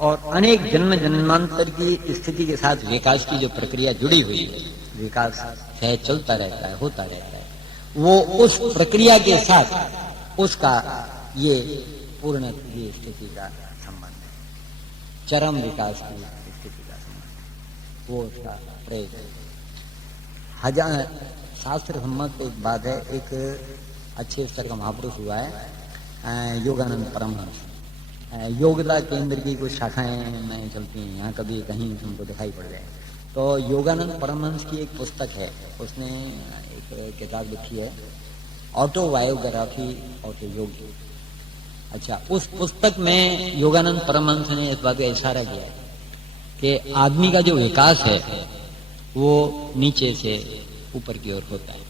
और अनेक जन्म जन्मांतर की स्थिति के साथ विकास की जो प्रक्रिया जुड़ी हुई है, विकास है, चलता रहता है, होता रहता है, वो उस प्रक्रिया के साथ उसका ये पूर्ण की स्थिति का संबंध है, चरम विकास की स्थिति का संबंध, वो उसका प्रयोग हजार शास्त्र सम्मत एक बात है। एक अच्छे स्तर का महापुरुष हुआ है योगानंद परमहंस, योगदा केंद्र की कुछ शाखाएं में चलती हैं, यहाँ कभी कहीं तुमको दिखाई पड़ जाए तो योगानंद परमहंस की एक पुस्तक है, उसने एक किताब लिखी है ऑटोबायोग्राफी ऑफ योगी। अच्छा, उस पुस्तक में योगानंद परमहंस ने इस बात का इशारा किया है कि आदमी का जो विकास है वो नीचे से ऊपर की ओर होता है।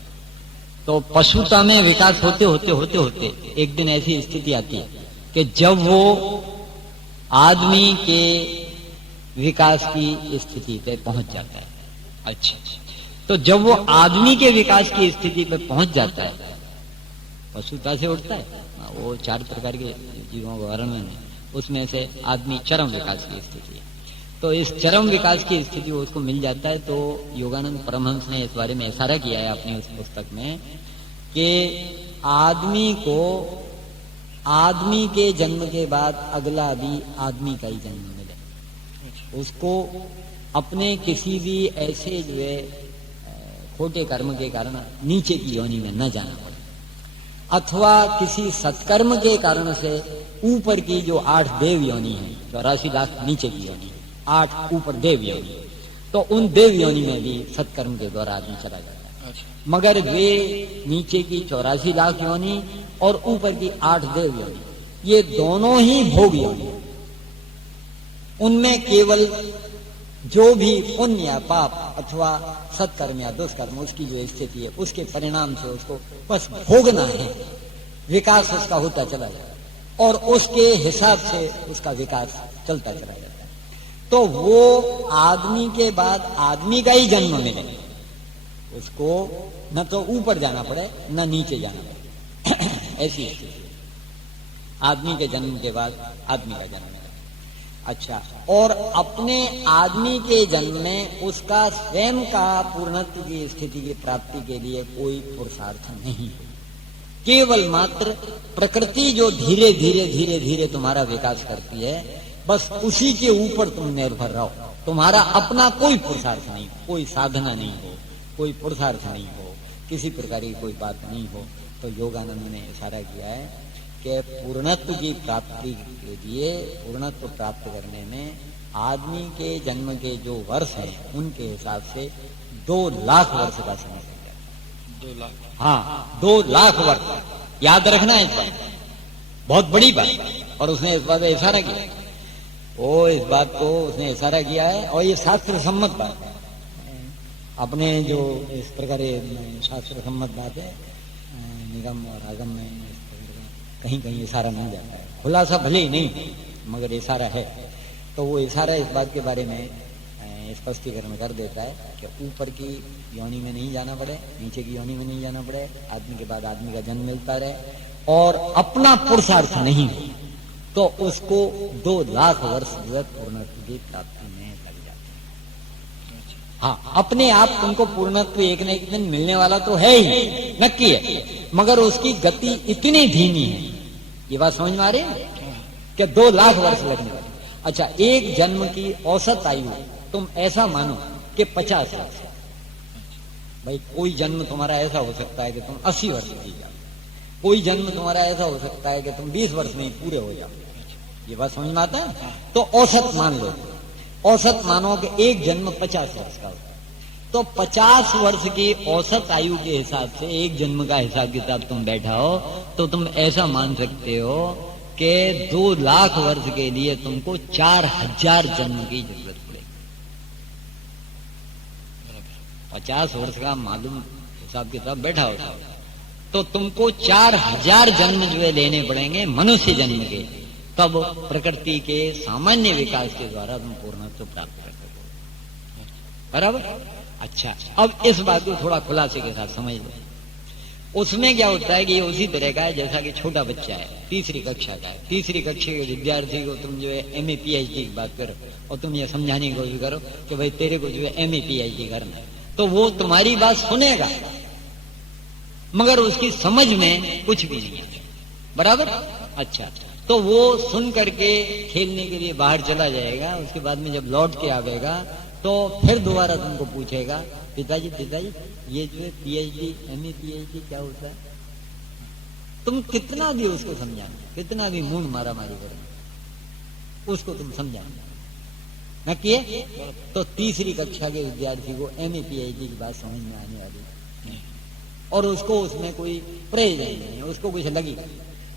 तो पशुता में विकास होते होते होते होते एक दिन ऐसी स्थिति आती है कि जब वो आदमी के विकास की स्थिति पे पहुंच जाता है। अच्छा, तो जब वो आदमी के विकास की स्थिति पे पहुंच जाता है, पशुता से उठता है, वो 4 प्रकार के जीवों का वर्णन है, उसमें से आदमी चरम विकास की स्थिति है। तो इस चरम विकास की स्थिति उसको मिल जाता है। तो योगानंद परमहंस ने इस बारे में इशारा किया है अपनी उस पुस्तक में कि आदमी को आदमी के जन्म के बाद अगला भी आदमी का ही जन्म मिले, उसको अपने किसी भी ऐसे जो है खोटे कर्म के कारण नीचे की योनि में न जाना पड़े, अथवा किसी सत्कर्म के कारण से ऊपर की जो 8 देव योनि है, 84 लाख नीचे की योनि, 8 ऊपर देव योनि, तो उन देव योनि में भी सत्कर्म के द्वारा आदमी चला जाता है। मगर वे नीचे की 84 लाख योनि और ऊपर की 8 देव योनि, ये दोनों ही भोग योनि, उनमें केवल जो भी पुण्य या पाप अथवा सत्कर्म या दुष्कर्म उसकी जो स्थिति है उसके परिणाम से उसको बस भोगना है, विकास उसका होता चला जाए और उसके हिसाब से उसका विकास चलता चला जाता है। तो वो आदमी के बाद आदमी का ही जन्म मिले, उसको न तो ऊपर जाना पड़े न नीचे जाना पड़े ऐसी स्थिति आदमी के जन्म के बाद आदमी का जन्म मिले। अच्छा, और अपने आदमी के जन्म में उसका स्वयं का पूर्णत्व की स्थिति की प्राप्ति के लिए कोई पुरुषार्थ नहीं है, केवल मात्र प्रकृति जो धीरे धीरे धीरे धीरे तुम्हारा विकास करती है, बस उसी के ऊपर तुम निर्भर रहो। तुम्हारा अपना कोई पुरुषार्थ नहीं, कोई साधना नहीं हो, कोई पुरुषार्थ नहीं हो, किसी प्रकार की कोई बात नहीं हो। तो योगानंद ने इशारा किया है कि पूर्णत्व की प्राप्ति के लिए, पूर्णत्व प्राप्त करने में आदमी के जन्म के जो वर्ष हैं उनके हिसाब से 2 लाख वर्ष का समय लग जाता है। 2 लाख, हाँ 2 लाख वर्ष, याद रखना है इस बात, बहुत बड़ी बात। और उसने इस बात पर इशारा किया, वो इस बात को उसने इशारा किया है और ये शास्त्र सम्मत बात है। अपने जो इस प्रकार शास्त्र सम्मत बात है, निगम और आगम में कहीं कहीं इशारा नहीं जाता है, खुलासा भले ही नहीं मगर इशारा है। तो वो इशारा इस बात के बारे में स्पष्टीकरण कर देता है कि ऊपर की योनि में नहीं जाना पड़े, नीचे की योनि में नहीं जाना पड़े, आदमी के बाद आदमी का जन्म मिलता रहे और अपना पुरुषार्थ नहीं तो उसको 2 लाख वर्ष पूर्णत्व की प्राप्ति में लग जाते हैं। हाँ, अपने आप तुमको पूर्णत्व एक न एक दिन मिलने वाला तो है ही, नक्की है, मगर उसकी गति इतनी धीमी है, ये बात समझ में आ रही है कि 2 लाख वर्ष लगने वाले। अच्छा, एक जन्म की औसत आयु तुम ऐसा मानो कि 50 वर्ष। भाई कोई जन्म तुम्हारा ऐसा हो सकता है कि तुम 80 वर्ष जी जाओ, कोई जन्म तुम्हारा ऐसा हो सकता है कि तुम 20 वर्ष में ही पूरे हो जाओ। ये बात समझ में आता है? तो औसत मान लो, औसत मानो कि एक जन्म 50 वर्ष का होता है, तो 50 वर्ष की औसत आयु के हिसाब से एक जन्म का हिसाब किताब तुम बैठाओ तो तुम ऐसा मान सकते हो कि 2 लाख वर्ष के लिए तुमको 4000 जन्म की जरूरत पड़ेगी। 50 वर्ष का मालूम हिसाब किताब बैठा होता तो तुमको 4000 जन्म जो है लेने पड़ेंगे मनुष्य जन्म के, तब प्रकृति के सामान्य विकास के द्वारा तुम पूर्णत्व प्राप्त कर सकोगे। बराबर? अच्छा, अब इस बात को थोड़ा खुलासे के साथ समझ लो। उसमें क्या होता है कि ये उसी तरह का है जैसा कि छोटा बच्चा है, तीसरी कक्षा का है। तीसरी कक्षा के विद्यार्थी को तुम जो है MA PhD की बात करो और तुम ये समझाने की कोशिश करो कि भाई तेरे को जो है MA PhD करना है, तो वो तुम्हारी बात सुनेगा मगर उसकी समझ में कुछ भी नहीं है। बराबर? अच्छा, तो वो सुन करके खेलने के लिए बाहर चला जाएगा। उसके बाद में जब लौट के आवेगा तो फिर दोबारा तुमको पूछेगा, पिताजी पिताजी ये जो है PhD MA PhD क्या होता है? तुम कितना भी उसको समझाना, कितना भी मूड मारा मारी करो, उसको तुम समझाना न किए तो तीसरी कक्षा के विद्यार्थी को MA PhD की बात समझ में आने वाली और उसको उसमें कोई प्रयोजन नहीं है, उसको कुछ लगी।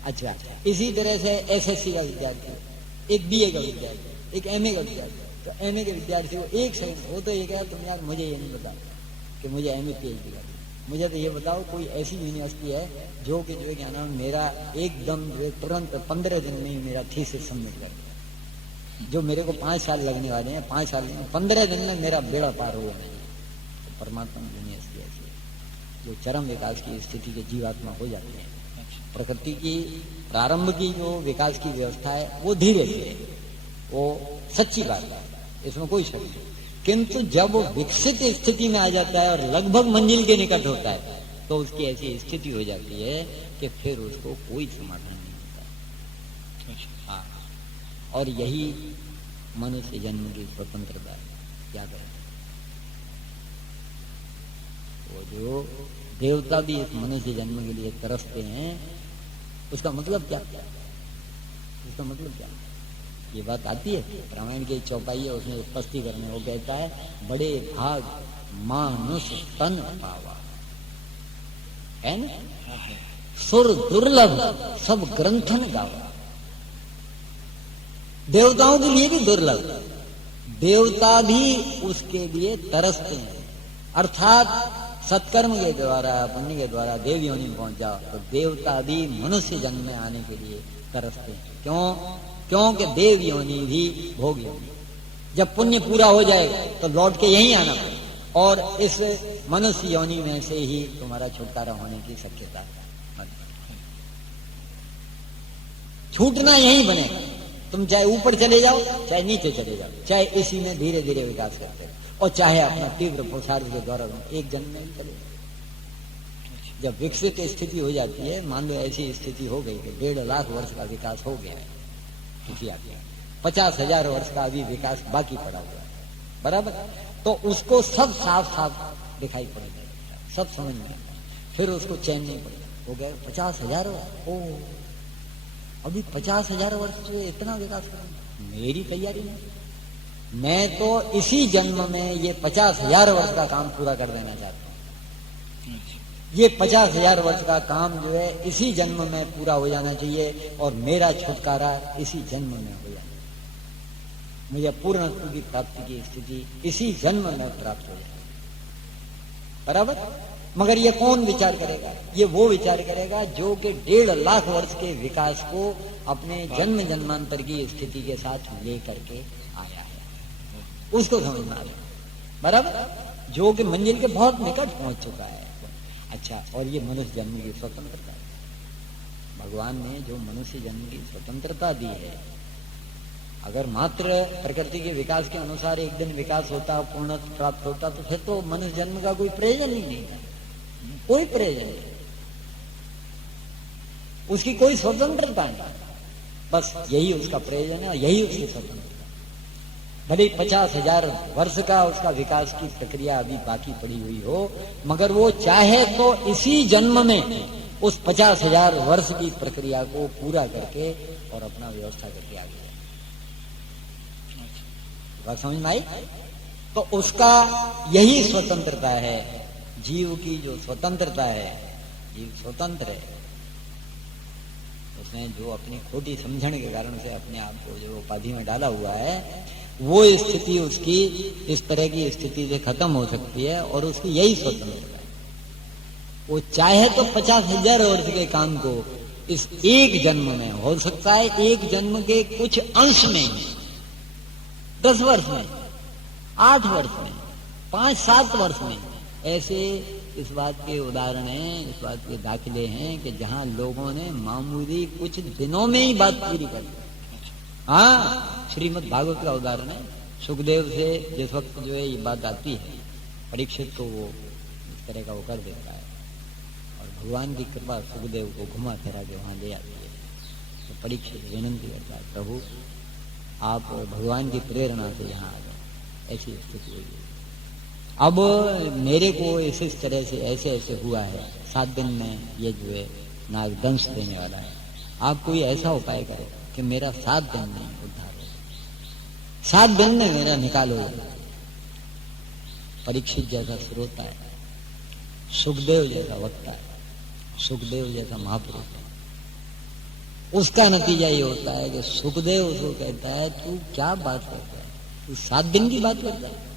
अच्छा, इसी तरह से SSC का विद्यार्थी, एक BA का विद्यार्थी, एक MA का विद्यार्थी, तो MA के विद्यार्थी को एक सेकंड वो तो ये कहा तुम यार मुझे ये नहीं बताओ कि मुझे MA PhD करना, मुझे तो ये बताओ कोई ऐसी यूनिवर्सिटी है जो कि जो है क्या नाम मेरा एकदम जो तुरंत 15 दिन में ही मेरा थीसिस सबमिट कर, जो मेरे को 5 साल लगने वाले हैं, 5 साल में 15 दिन में मेरा बेड़ा पार हो जाए। तो परमात्मा यूनिवर्सिटी ऐसी है जो चरम विकास की स्थिति के जीवात्मा हो जाते हैं। प्रकृति की प्रारंभ की जो विकास की व्यवस्था है वो धीरे धीरे, वो सच्ची बात है, इसमें कोई शक नहीं। किंतु जब वो विकसित स्थिति में आ जाता है और लगभग मंजिल के निकट होता है तो उसकी ऐसी स्थिति हो जाती है कि फिर उसको कोई समाधान नहीं होता। हाँ, और यही मनुष्य जन्म की स्वतंत्रता है। क्या करें, वो जो देवता भी इस मनुष्य जन्म के लिए तरसते हैं, उसका मतलब क्या? उसका मतलब क्या? ये बात आती है रामायण की चौपाई है, उसमें स्पष्टीकरण में वो कहता है बड़े भाग मानुष तन पावा, है ना, सुर दुर्लभ सब ग्रंथन गावा। देवताओं के लिए भी दुर्लभ, देवता भी उसके लिए तरसते हैं। अर्थात सत्कर्म के द्वारा, पुण्य के द्वारा देव योनि में पहुंच जाओ तो देवता भी मनुष्य जन्म में आने के लिए तरसते हैं। क्यों? क्योंकि देव योनि भी भोग योनि, जब पुण्य पूरा हो जाएगा तो लौट के यहीं आना पड़ेगा और इस मनुष्य योनि में से ही तुम्हारा छुटकारा होने की शक्यता, छूटना यहीं बनेगा। तुम चाहे ऊपर चले जाओ चाहे नीचे चले जाओ, चाहे इसी में धीरे धीरे विकास करते और चाहे अपना तीव्र पुरुषार्थ के द्वारा एक जन्म में चले। जब विकसित स्थिति हो जाती है, मान लो ऐसी स्थिति हो गई कि 1.5 लाख वर्ष का विकास हो गया है, किसी आगे 50,000 वर्ष का अभी विकास बाकी पड़ा हुआ है, बराबर, तो उसको सब साफ साफ दिखाई पड़ेगा, सब समझ में, फिर उसको चैन नहीं पड़ेगा। हो गया 50,000 वर्ष, ओ अभी 50,000 वर्ष से इतना विकास करेंगे, मेरी तैयारी नहीं, मैं तो इसी जन्म में ये 50,000 वर्ष का काम पूरा कर देना चाहता हूँ। ये 50,000 वर्ष का काम जो है इसी जन्म में पूरा हो जाना चाहिए और मेरा छुटकारा इसी जन्म में हो जाना, मुझे पूर्ण की प्राप्ति की स्थिति इसी जन्म में प्राप्त हो जाए, बराबर। मगर ये कौन विचार करेगा? ये वो विचार करेगा जो कि 1.5 लाख वर्ष के विकास को अपने जन्म जन्मांतर की स्थिति के साथ लेकर के आया है, उसको समझना है, बराबर, जो कि मंजिल के बहुत निकट पहुंच चुका है। अच्छा, और ये मनुष्य जन्म की स्वतंत्रता है, भगवान ने जो मनुष्य जन्म की स्वतंत्रता दी है, अगर मात्र प्रकृति के विकास के अनुसार एक दिन विकास होता, पूर्ण प्राप्त होता, तो फिर तो मनुष्य जन्म का कोई प्रयोजन ही नहीं था, कोई प्रयोजन नहीं, उसकी कोई स्वतंत्रता नहीं, बस यही उसका प्रयोजन है, यही उसकी स्वतंत्रता। भले 50,000 वर्ष का उसका विकास की प्रक्रिया अभी बाकी पड़ी हुई हो, मगर वो चाहे तो इसी जन्म में उस 50,000 वर्ष की प्रक्रिया को पूरा करके और अपना व्यवस्था करके आगे जाए। बात समझ में आई? तो उसका यही स्वतंत्रता है, जीव की जो स्वतंत्रता है, जीव स्वतंत्र है, उसने जो अपनी खोटी समझण के कारण से अपने आप को जो उपाधि में डाला हुआ है, वो स्थिति उसकी इस तरह की स्थिति से खत्म हो सकती है और उसकी यही स्वतंत्रता है। वो चाहे तो 50,000 वर्ष के काम को इस एक जन्म में, हो सकता है एक जन्म के कुछ अंश में, 10 वर्ष में, 8 वर्ष में, 5-7 वर्ष में, ऐसे इस बात के उदाहरण हैं, इस बात के दाखिले हैं कि जहां लोगों ने मामूली कुछ दिनों में ही बात पूरी कर दी। हाँ, श्रीमद् भागवत का उदाहरण है। सुखदेव से जिस वक्त जो है ये बात आती है, परीक्षित को वो इस तरह का वो कर देता है और भगवान की कृपा सुखदेव को घुमा फिरा के वहां ले आती है। तो परीक्षित विनंती करता है, प्रभु आप भगवान की प्रेरणा से यहाँ आ गए, ऐसी स्थिति हुई है। अब मेरे को इस तरह से ऐसे ऐसे हुआ है, 7 दिन में ये जो है नाग दंश देने वाला है, आप कोई ऐसा उपाय करो कि मेरा 7 दिन में उद्धार हो, 7 दिन में मेरा निकाल हो जाए। परीक्षित जैसा श्रोता है, सुखदेव जैसा वक्ता है, सुखदेव जैसा महापुरुष है, उसका नतीजा ये होता है कि सुखदेव उसको कहता है तू क्या बात करता है, तू 7 दिन की बात करता है,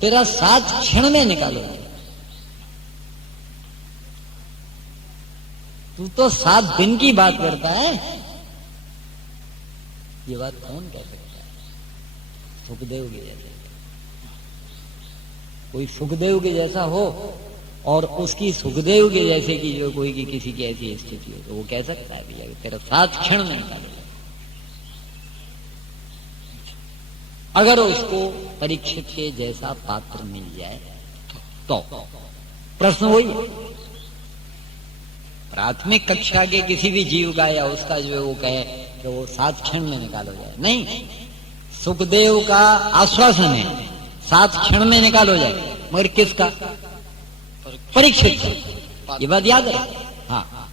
तेरा 7 क्षण में निकालो। तू तो 7 दिन की बात करता है, ये बात कौन कह सकता है? सुखदेव के जैसे, कोई सुखदेव के जैसा हो और उसकी सुखदेव के जैसे की जो कोई की किसी की ऐसी स्थिति हो तो वो कह सकता है भैया तेरा 7 क्षण में निकालेगा। अगर उसको परीक्षित के जैसा पात्र मिल जाए तो प्रश्न वही है, प्राथमिक कक्षा के किसी भी जीव का या उसका जो है वो कहे कि वो 7 क्षण में निकालो जाए, नहीं, सुखदेव का आश्वासन है 7 क्षण में निकालो जाए, मगर किसका? परीक्षित। ये बात याद है। हाँ,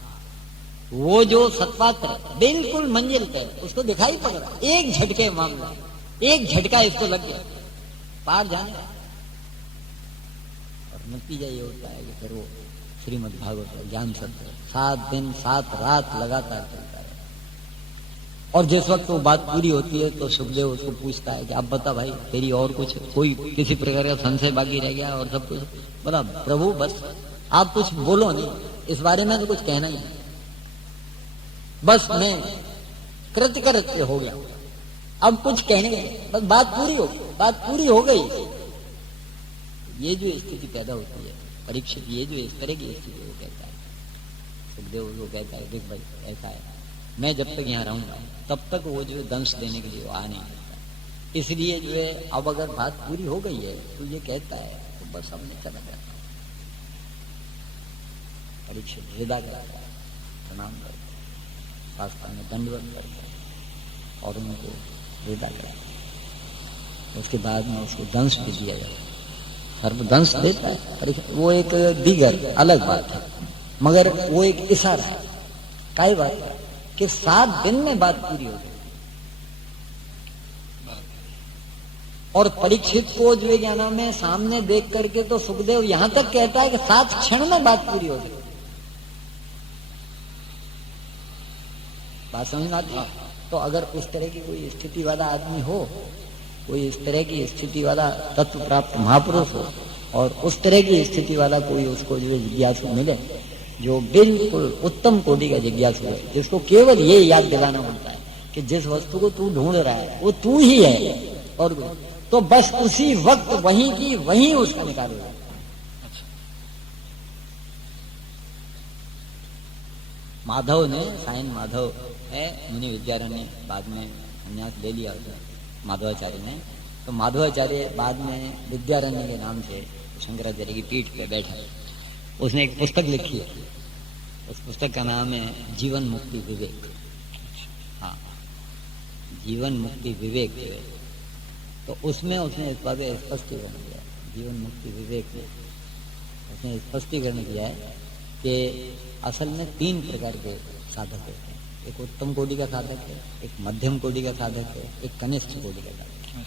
वो जो सत्पात्र बिल्कुल मंजिल पे, उसको दिखाई पड़ रहा, एक झटके मामला, एक झटका इसको लग गया, पार जाने, और नतीजा ये होता है कि फिर वो श्रीमद् भागवत का ज्ञान सत्य 7 दिन 7 रात लगातार चलता है। और जिस वक्त वो बात पूरी होती है तो सुखदेव उसको पूछता है कि अब बता भाई, तेरी और कुछ कोई किसी प्रकार का संशय बाकी रह गया और सब कुछ बता। प्रभु बस आप कुछ बोलो नहीं, इस बारे में तो कुछ कहना ही, बस मैं कृतकृत्य हो गया, अब कुछ कहने नहीं, बस बात पूरी हो गई, बात पूरी हो गई। ये जो स्थिति पैदा होती है परीक्षित, ये जो इस तरह की स्थिति वो कहता है, सुखदेव वो कहता है देख भाई ऐसा है, मैं जब तक यहाँ रहूंगा तब तक वो जो दंश देने के लिए वो आ नहीं सकता, इसलिए जो है अब अगर बात पूरी हो गई है तो ये कहता है तो बस अब मैं चला जाता हूँ। परीक्षित विदा करता है, प्रणाम करता है, शास्त्र में दंडवत करता है और उनको विदा कराता। उसके बाद में उसको दंश भी दिया जाता है, सर्वदंश देता है। वो एक दीगर अलग बात है, मगर वो एक इशारा है, काय बात है कि 7 दिन में बात पूरी हो गई। और परीक्षित को जो है क्या नाम है सामने देख करके तो सुखदेव यहां तक कहता है कि 7 क्षण में बात पूरी हो गई। बात समझ में आती है? तो अगर उस तरह की कोई स्थिति वाला आदमी हो, कोई इस तरह की स्थिति वाला तत्व प्राप्त महापुरुष हो और उस तरह की स्थिति वाला कोई उसको जो जिज्ञासु मिले, जो बिल्कुल उत्तम कोटि का जिज्ञासु है, जिसको केवल ये याद दिलाना पड़ता है कि जिस वस्तु को तू ढूंढ रहा है वो तू ही है, और तो बस उसी वक्त वहीं की वहीं उसका निकाल हो। माधव ने, सायन माधव है, मुनि विद्यारण्य, बाद में संन्यास ले लिया माधवाचार्य ने, तो माधवाचार्य बाद में विद्यारण्य के नाम से शंकराचार्य की पीठ पे बैठा, उसने एक पुस्तक लिखी है, उस पुस्तक का नाम है जीवन मुक्ति विवेक। हाँ, जीवन मुक्ति विवेक। तो उसमें उसने इस बात का स्पष्टीकरण किया, जीवन मुक्ति विवेक में उसने स्पष्टीकरण किया है कि असल में 3 प्रकार के साधक होते हैं, एक उत्तम कोटि का साधक है, एक मध्यम कोटि का साधक है, एक कनिष्ठ कोटि का साधक है।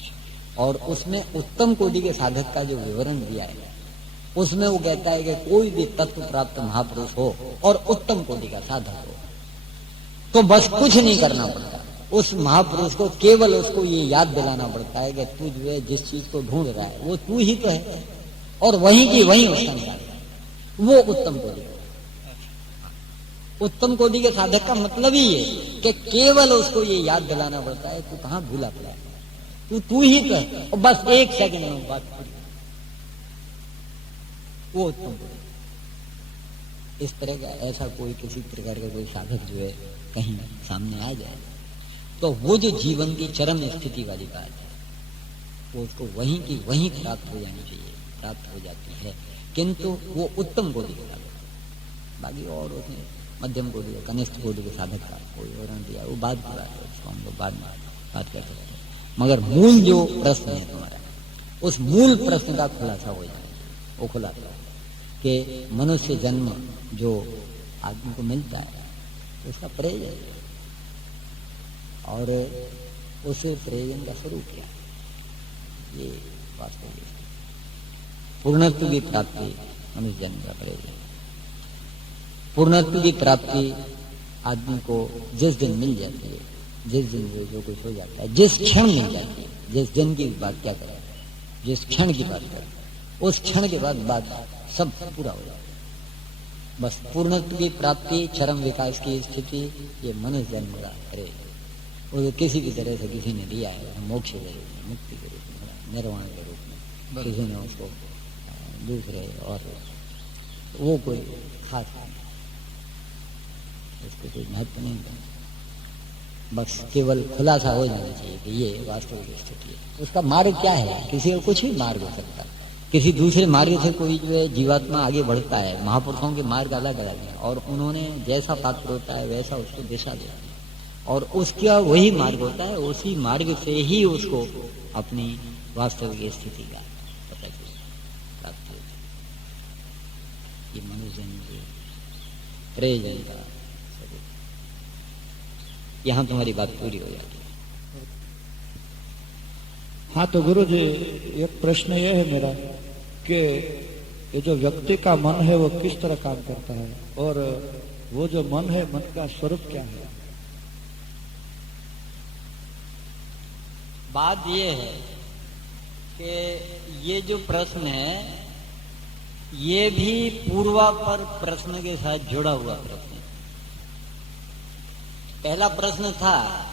और उसमें उत्तम कोटि के साधक का जो विवरण दिया है उसमें वो कहता है कि कोई भी तत्व प्राप्त महापुरुष हो और उत्तम कोटि का साधक हो तो बस कुछ नहीं करना पड़ता, उस महापुरुष को केवल उसको ये याद दिलाना पड़ता है कि तू जो है जिस चीज को ढूंढ रहा है वो तू ही तो है, और वहीं की वहीं उसका निकाल, वो उत्तम कोटि। उत्तम कोटि के साधक का मतलब ही है कि केवल उसको ये याद दिलाना पड़ता है तू कहां भूला पड़ा है, तू ही तो है, और बस 1 सेकंड में बात पूरी। वो उत्तम कोटि। इस तरह का ऐसा कोई किसी प्रकार का कोई साधक जो है कहीं सामने आ जाए तो वो जो जीवन की चरम स्थिति वाली बात है वो उसको वहीं की वहीं प्राप्त हो जानी चाहिए, प्राप्त हो जाती है, किंतु वो उत्तम कोटि के साधक। बाकी और उसने मध्यम कोटि का कनिष्ठ कोटि के साधक का कोई विवरण दिया वो बाद की बात है, उसको हम लोग बाद में बात कर सकते हैं। मगर मूल जो प्रश्न है तुम्हारा, उस मूल प्रश्न का खुलासा हो जाना चाहिए। वो खुलासा कि मनुष्य जन्म जो आदमी को मिलता है उसका प्रयोजन है और उस प्रयोजन का स्वरूप क्या है, ये वास्तविक पूर्णत्व की प्राप्ति मनुष्य जन्म का प्रयोजन। पूर्णत्व की प्राप्ति आदमी को जिस दिन मिल जाती है, जिस दिन जो कुछ हो जाता है, जिस क्षण मिल जाती है, जिस दिन की बात क्या करें, जिस क्षण की बात करें, उस क्षण के बाद बात सब पूरा हो जाता है। बस पूर्णत्व की प्राप्ति, चरम विकास की स्थिति, ये मनुष्य जन्म का प्रयोजन। वो किसी भी तरह से किसी ने दिया है, मोक्ष के रूप में, मुक्ति के रूप में, निर्वाण के रूप में, किसी ने उसको दूसरे और वो कोई खास उसको कोई महत्व नहीं करना। बस केवल खुलासा हो जाना चाहिए कि ये वास्तविक स्थिति है। उसका मार्ग क्या है, किसी का कुछ भी मार्ग हो सकता है, किसी दूसरे मार्ग से कोई जो है जीवात्मा आगे बढ़ता है। महापुरुषों के मार्ग अलग अलग हैं और उन्होंने जैसा पात्र होता है वैसा उसको दिशा देते हैं और उसका वही मार्ग होता है, उसी मार्ग से ही उसको अपनी वास्तविक स्थिति का पता प्राप्त होता है। ये मनुष्य के प्रयोजन का स्वरूप। यहाँ तुम्हारी बात पूरी हो जाती है। हाँ, तो गुरु जी एक प्रश्न यह है मेरा कि ये जो व्यक्ति का मन है वो किस तरह काम करता है और वो जो मन है, मन का स्वरूप क्या है? बात ये है कि ये जो प्रश्न है ये भी पूर्वापर प्रश्न के साथ जुड़ा हुआ प्रश्न है। पहला प्रश्न था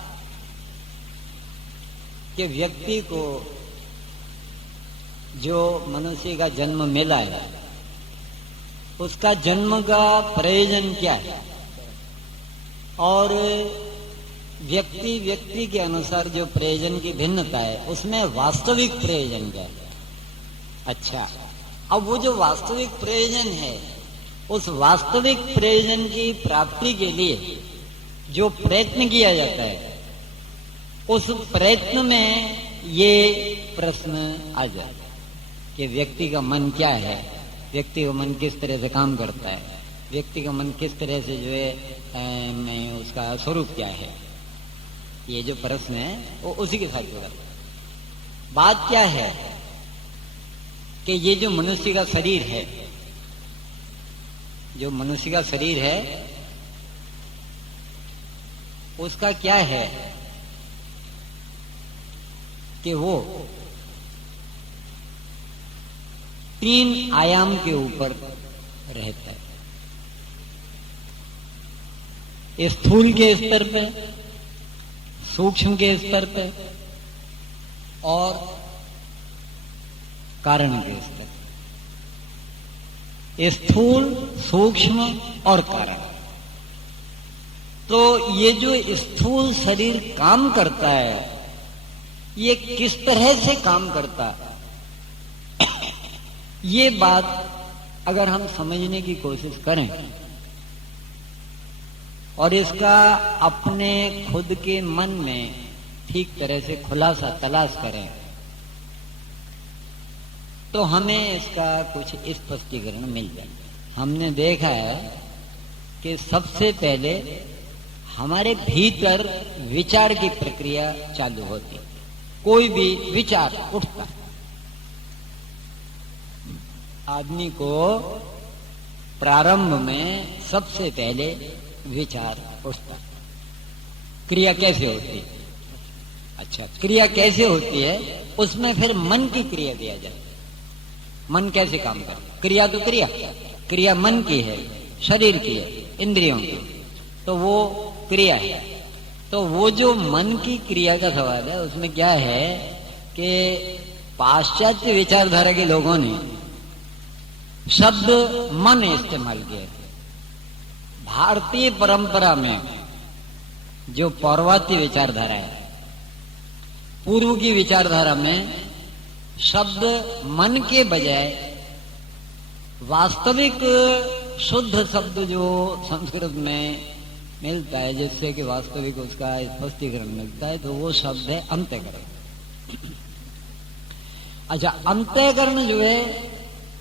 कि व्यक्ति को जो मनुष्य का जन्म मिला है उसका जन्म का प्रयोजन क्या है और व्यक्ति व्यक्ति के अनुसार जो प्रयोजन की भिन्नता है उसमें वास्तविक प्रयोजन क्या है। अच्छा, अब वो जो वास्तविक प्रयोजन है उस वास्तविक प्रयोजन की प्राप्ति के लिए जो प्रयत्न किया जाता है उस प्रयत्न में ये प्रश्न आ जाए कि व्यक्ति का मन क्या है, व्यक्ति का मन किस तरह से काम करता है, व्यक्ति का मन किस तरह से जो है उसका स्वरूप क्या है। ये जो प्रश्न है वो उसी के साथ जुड़ा। बात क्या है कि ये जो मनुष्य का शरीर है, जो मनुष्य का शरीर है उसका क्या है कि वो 3 आयाम के ऊपर रहता है। स्थूल के स्तर पे, सूक्ष्म के स्तर पे और कारण के स्तर पे। स्थूल, सूक्ष्म और कारण। तो ये जो स्थूल शरीर काम करता है ये किस तरह से काम करता है, ये बात अगर हम समझने की कोशिश करें और इसका अपने खुद के मन में ठीक तरह से खुलासा तलाश करें तो हमें इसका कुछ स्पष्टीकरण मिल जाए। हमने देखा है कि सबसे पहले हमारे भीतर विचार की प्रक्रिया चालू होती है। कोई भी विचार उठता है, आदमी को प्रारंभ में सबसे पहले विचार उठता है। क्रिया कैसे होती है? अच्छा, क्रिया कैसे होती है उसमें फिर मन की क्रिया दिया जाता है। मन कैसे काम करता है? क्रिया तो क्रिया मन की है, शरीर की है, इंद्रियों की, तो वो क्रिया है। तो वो जो मन की क्रिया का सवाल है उसमें क्या है कि पाश्चात्य विचारधारा के लोगों ने शब्द मन इस्तेमाल किया। भारतीय परंपरा में जो पौर्वात्य विचारधारा है, पूर्व की विचारधारा में शब्द मन के बजाय वास्तविक शुद्ध शब्द जो संस्कृत में मिलता है, जिससे कि वास्तविक उसका स्पष्टीकरण मिलता है, तो वो शब्द है अंतःकरण। अच्छा, अंतःकरण जो है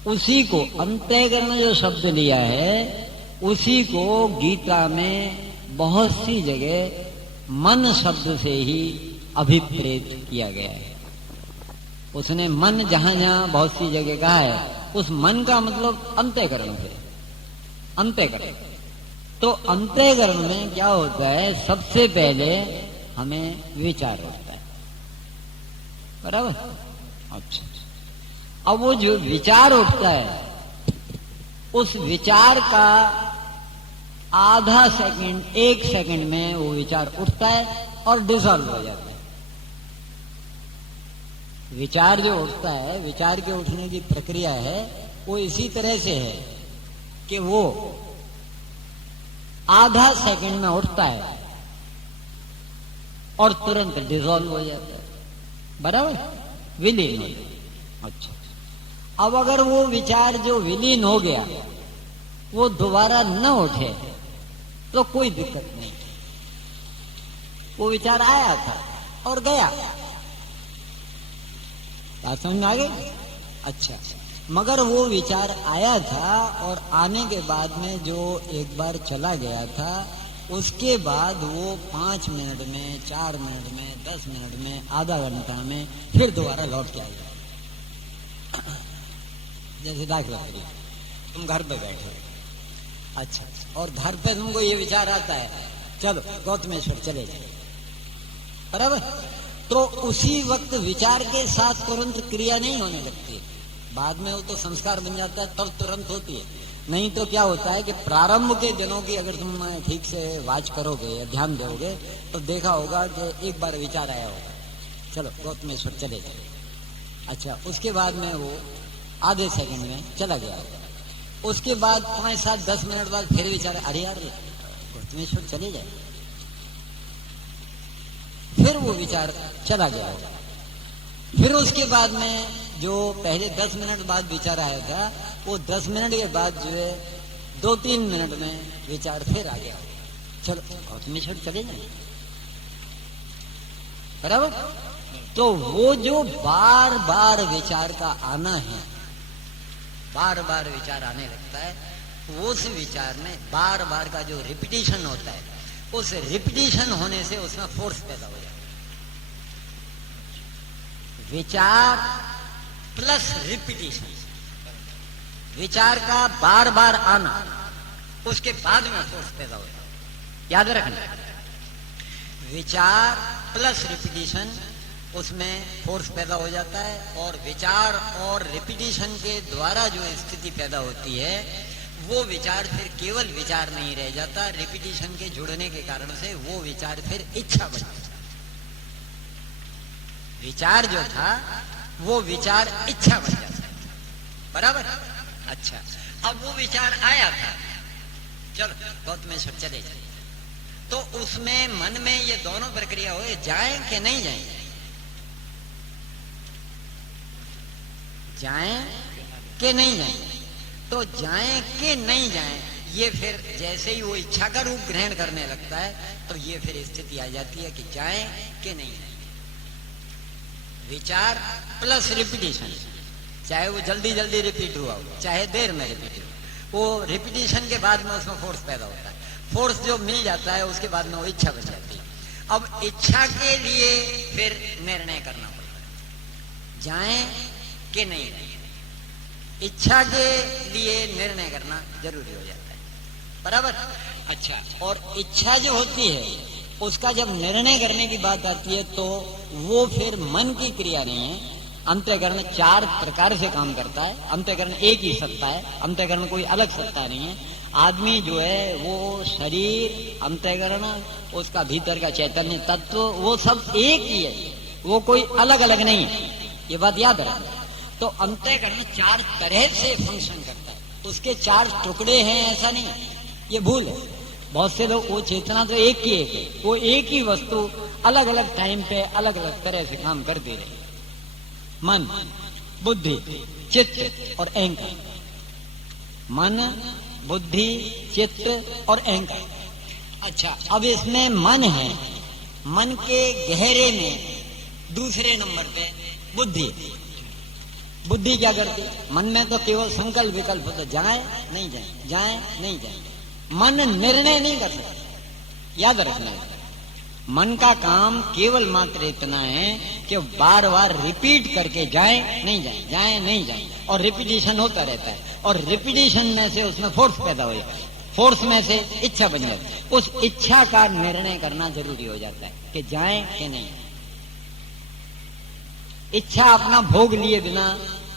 उसी को, अंतःकरण जो शब्द लिया है उसी को गीता में बहुत सी जगह मन शब्द से ही अभिप्रेत किया गया है। उसने मन जहां जहां बहुत सी जगह कहा है, उस मन का मतलब अंतःकरण है। अंतःकरण, तो अंतःकरण में क्या होता है, सबसे पहले हमें विचार होता है, बराबर। अच्छा, अब वो जो विचार उठता है, उस विचार का आधा सेकंड, 1 सेकंड में वो विचार उठता है और डिसॉल्व हो जाता है। विचार जो उठता है, विचार के उठने की प्रक्रिया है, वो इसी तरह से है कि वो आधा सेकंड में उठता है और तुरंत डिसॉल्व हो जाता है, बराबर, विलीन हो जाता। अच्छा, अब अगर वो विचार जो विलीन हो गया वो दोबारा न उठे तो कोई दिक्कत नहीं। वो विचार आया था और गया, बात समझ में आ गई? अच्छा, मगर वो विचार आया था और आने के बाद में जो एक बार चला गया था, उसके बाद वो 5 मिनट में, 4 मिनट में, 10 मिनट में, आधा घंटा में फिर दोबारा लौट के आ गया। जैसे दाखिला करिए, तुम घर पे बैठे हो, अच्छा, और घर पे तुमको ये विचार आता है, चलो गौतमेश्वर चले जाए, बराबर। तो उसी वक्त विचार के साथ तुरंत क्रिया नहीं होने लगती है, बाद में वो तो संस्कार बन जाता है, तब तुरंत होती है। नहीं तो क्या होता है कि प्रारंभ के दिनों की अगर तुम ठीक से वाच करोगे या ध्यान दोगे तो देखा होगा कि एक बार विचार आया होगा, चलो गौतमेश्वर चले जाए। अच्छा, उसके बाद में वो आधे सेकंड में चला गया होगा। उसके बाद 5, 7, 10 मिनट बाद फिर विचार, अरे यार गौतमेश्वर चले जाए, फिर वो विचार चला गया होगा। फिर उसके बाद में जो पहले 10 मिनट बाद विचार आया था, वो 10 मिनट के बाद जो है 2-3 मिनट में विचार फिर आ गया, चलो गौतमेश्वर चले जाए, बराबर। तो वो जो बार बार विचार का आना है, बार बार विचार आने लगता है, उस विचार में बार बार का जो रिपीटिशन होता है, उस रिपीटिशन होने से उसमें फोर्स पैदा हो जाता है। विचार प्लस रिपीटिशन, विचार का बार बार आना, उसके बाद में फोर्स पैदा हो जाता है। याद रखना, विचार प्लस रिपीटिशन, उसमें फोर्स पैदा हो जाता है, और विचार और रिपीटिशन के द्वारा जो स्थिति पैदा होती है, वो विचार फिर केवल विचार नहीं रह जाता, रिपीटिशन के जुड़ने के कारण से वो विचार फिर इच्छा बन जाता है। विचार जो था वो विचार इच्छा बन जाता है, बराबर। अच्छा, अब वो विचार आया था, चलो गौतमेश्वर चले जाए, तो उसमें मन में ये दोनों प्रक्रिया हो, जाए कि नहीं जाए, जाएं कि नहीं जाएं। तो जाएं कि नहीं जाएं, ये फिर जैसे ही वो इच्छा का रूप ग्रहण करने लगता है, तो ये फिर स्थिति आ जाती है कि जाएं कि नहीं जाएं। विचार प्लस रिपीटिशन, चाहे वो जल्दी जल्दी रिपीट हुआ हो, चाहे देर में रिपीट हो, वो रिपीटिशन के बाद में उसमें फोर्स पैदा होता है। फोर्स जो मिल जाता है उसके बाद में वो इच्छा बन जाती है। अब इच्छा के लिए फिर निर्णय करना पड़ता है, जाएं कि नहीं जाएं। इच्छा के लिए निर्णय करना जरूरी हो जाता है, बराबर। अच्छा, और इच्छा जो होती है उसका जब निर्णय करने की बात आती है, तो वो फिर मन की क्रिया नहीं है। अंतःकरण 4 प्रकार से काम करता है, अंतःकरण एक ही सत्ता है, अंतःकरण कोई अलग सत्ता नहीं है। आदमी जो है वो शरीर, अंतःकरण, उसका भीतर का चैतन्य तत्व, वो सब एक ही है, वो कोई अलग अलग नहीं है, ये बात याद रखना। तो अंतःकरण 4 तरह से फंक्शन करता है। उसके 4 टुकड़े हैं ऐसा नहीं, ये भूल है। बहुत से लोग, वो चेतना तो एक ही है, वो एक ही वस्तु अलग अलग टाइम पे अलग अलग तरह से काम करती रही। मन, बुद्धि, चित्त और अहंकार। मन, बुद्धि, चित्त और अहंकार। अच्छा, अब इसमें मन है, मन के गहरे में दूसरे नंबर पे बुद्धि। बुद्धि क्या करती है? मन में तो केवल संकल्प विकल्प होता, जाए नहीं जाए, जाए नहीं जाए। मन निर्णय नहीं कर सकता, याद रखना है। मन का काम केवल मात्र इतना है कि बार बार रिपीट करके जाए नहीं जाए, जाए नहीं जाए, और रिपीटिशन होता रहता है। और रिपीटिशन में से उसमें फोर्स पैदा हो जाता है, फोर्स में से इच्छा बन जाती है। उस इच्छा का निर्णय करना जरूरी हो जाता है कि जाए कि नहीं। इच्छा अपना भोग लिए बिना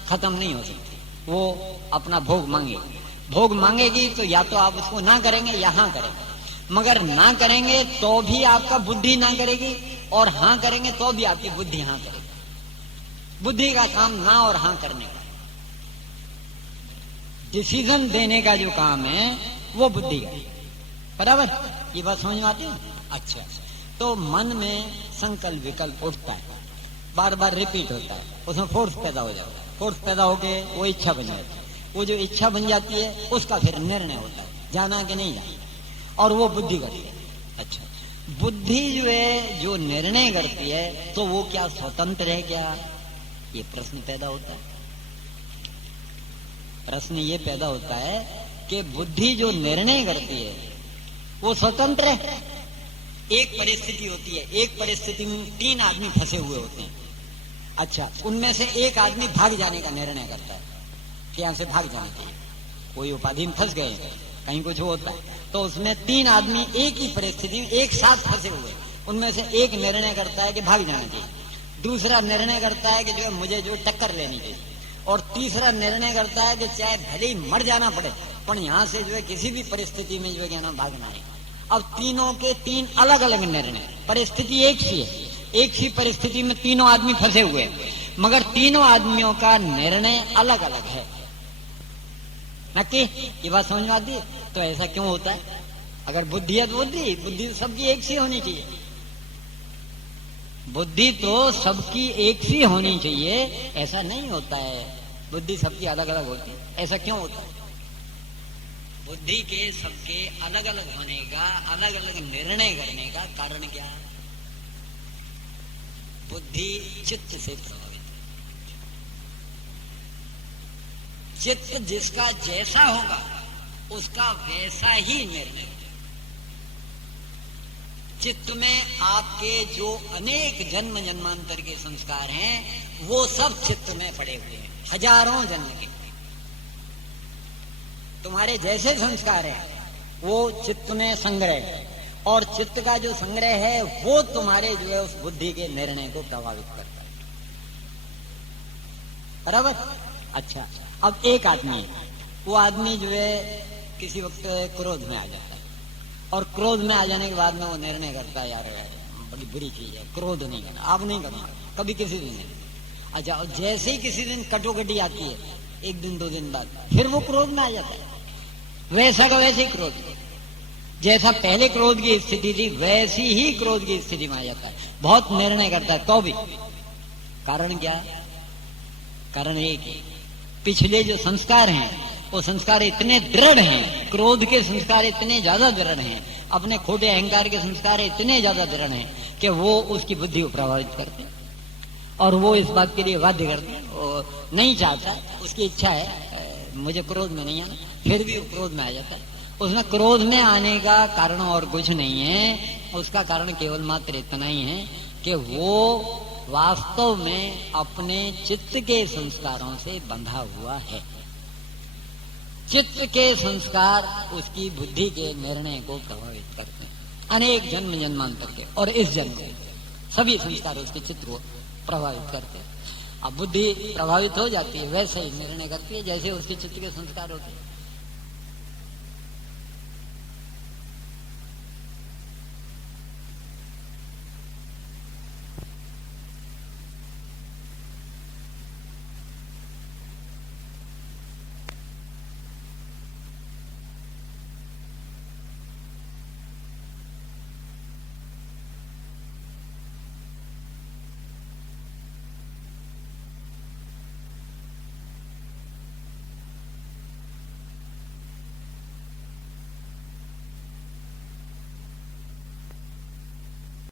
खत्म नहीं हो सकती, वो अपना भोग मांगेगी। भोग मांगेगी तो या तो आप उसको ना करेंगे या हाँ करेंगे। मगर ना करेंगे तो भी आपका बुद्धि ना करेगी, और हाँ करेंगे तो भी आपकी बुद्धि हाँ करेगी। बुद्धि का काम ना और हाँ करने का, डिसीजन देने का जो काम है वो बुद्धि का। बराबर, ये बात समझ में आती है? अच्छा, तो मन में संकल्प विकल्प उठता है, बार बार रिपीट होता है, उसमें फोर्स पैदा हो जाता है। फोर्स पैदा होके वो इच्छा बन जाती है। वो जो इच्छा बन जाती है उसका फिर निर्णय होता है, जाना कि नहीं जाना, और वो बुद्धि करती है। अच्छा, बुद्धि जो है, जो निर्णय करती है, तो वो क्या स्वतंत्र है क्या? ये प्रश्न पैदा होता है। प्रश्न ये पैदा होता है कि बुद्धि जो निर्णय करती है वो स्वतंत्र है। एक परिस्थिति होती है, एक परिस्थिति में 3 आदमी फंसे हुए होते हैं। अच्छा, उनमें से एक आदमी भाग जाने का निर्णय करता है कि यहां से भाग जाना चाहिए। कोई उपाधि में फंस गए, कहीं कुछ होता है, तो उसमें 3 आदमी एक ही परिस्थिति में एक साथ फंसे हुए, उनमें से एक निर्णय करता है कि भाग जाना चाहिए, दूसरा निर्णय करता है कि जो है मुझे जो टक्कर लेनी चाहिए, और तीसरा निर्णय करता है कि चाहे भले ही मर जाना पड़े पर यहां से जो है किसी भी परिस्थिति में जो है ना भागना है। अब तीनों के 3 अलग अलग निर्णय, परिस्थिति एक ही है, एक ही परिस्थिति में तीनों आदमी फंसे हुए हैं, मगर तीनों आदमियों का निर्णय अलग अलग है। नक्की ये बात समझ में आती है? तो ऐसा क्यों होता है? अगर बुद्धि है तो बुद्धि, बुद्धि तो सबकी एक सी होनी चाहिए। बुद्धि तो सबकी एक सी होनी चाहिए, ऐसा नहीं होता है। बुद्धि सबकी अलग अलग होती है, ऐसा क्यों होता है? बुद्धि के सबके अलग अलग होने का, अलग अलग निर्णय करने का कारण क्या? बुद्धि चित्त से प्रभावित है। चित्त जिसका जैसा होगा उसका वैसा ही निर्णय होगा। चित्त में आपके जो अनेक जन्म जन्मांतर के संस्कार हैं वो सब चित्त में पड़े हुए हैं, हजारों जन्म के। तुम्हारे जैसे संस्कार हैं वो चित्त में संग्रह है, और चित्त का जो संग्रह है वो तुम्हारे जो है उस बुद्धि के निर्णय को प्रभावित करता है। बराबर? अच्छा, अब एक आदमी, वो आदमी जो है किसी वक्त क्रोध में आ जाता है, और क्रोध में आ जाने के बाद में वो निर्णय करता है यार बड़ी बुरी चीज है, क्रोध नहीं करना, अब नहीं करना, कभी किसी दिन नहीं। अच्छा, और जैसे ही किसी दिन कटोकटी आती है, 1 दिन 2 दिन बाद फिर वो क्रोध में आ जाता है, वैसा का वैसे ही क्रोध, जैसा पहले क्रोध की स्थिति थी वैसी ही क्रोध की स्थिति में आ जाता है। बहुत निर्णय करता है तो भी। कारण क्या? कारण एक है, पिछले जो संस्कार हैं वो संस्कार इतने दृढ़ हैं, क्रोध के संस्कार इतने ज्यादा दृढ़ हैं, अपने खोटे अहंकार के संस्कार इतने ज्यादा दृढ़ हैं कि वो उसकी बुद्धि को प्रभावित करते हैं, और वो इस बात के लिए बाध्य करते हैं। वो नहीं चाहता, उसकी इच्छा है मुझे क्रोध में नहीं आना, फिर भी वो क्रोध में आ जाता है। उसमें क्रोध में आने का कारण और कुछ नहीं है, उसका कारण केवल मात्र इतना ही है कि वो वास्तव में अपने चित्त के संस्कारों से बंधा हुआ है। चित्त के संस्कार उसकी बुद्धि के निर्णय को प्रभावित करते हैं, अनेक जन्म जन्मांतर के, और इस जन्म के सभी संस्कार उसके चित्त को प्रभावित करते हैं। अब बुद्धि प्रभावित हो जाती है, वैसे ही निर्णय करती है जैसे उसके चित्त के संस्कार होते हैं।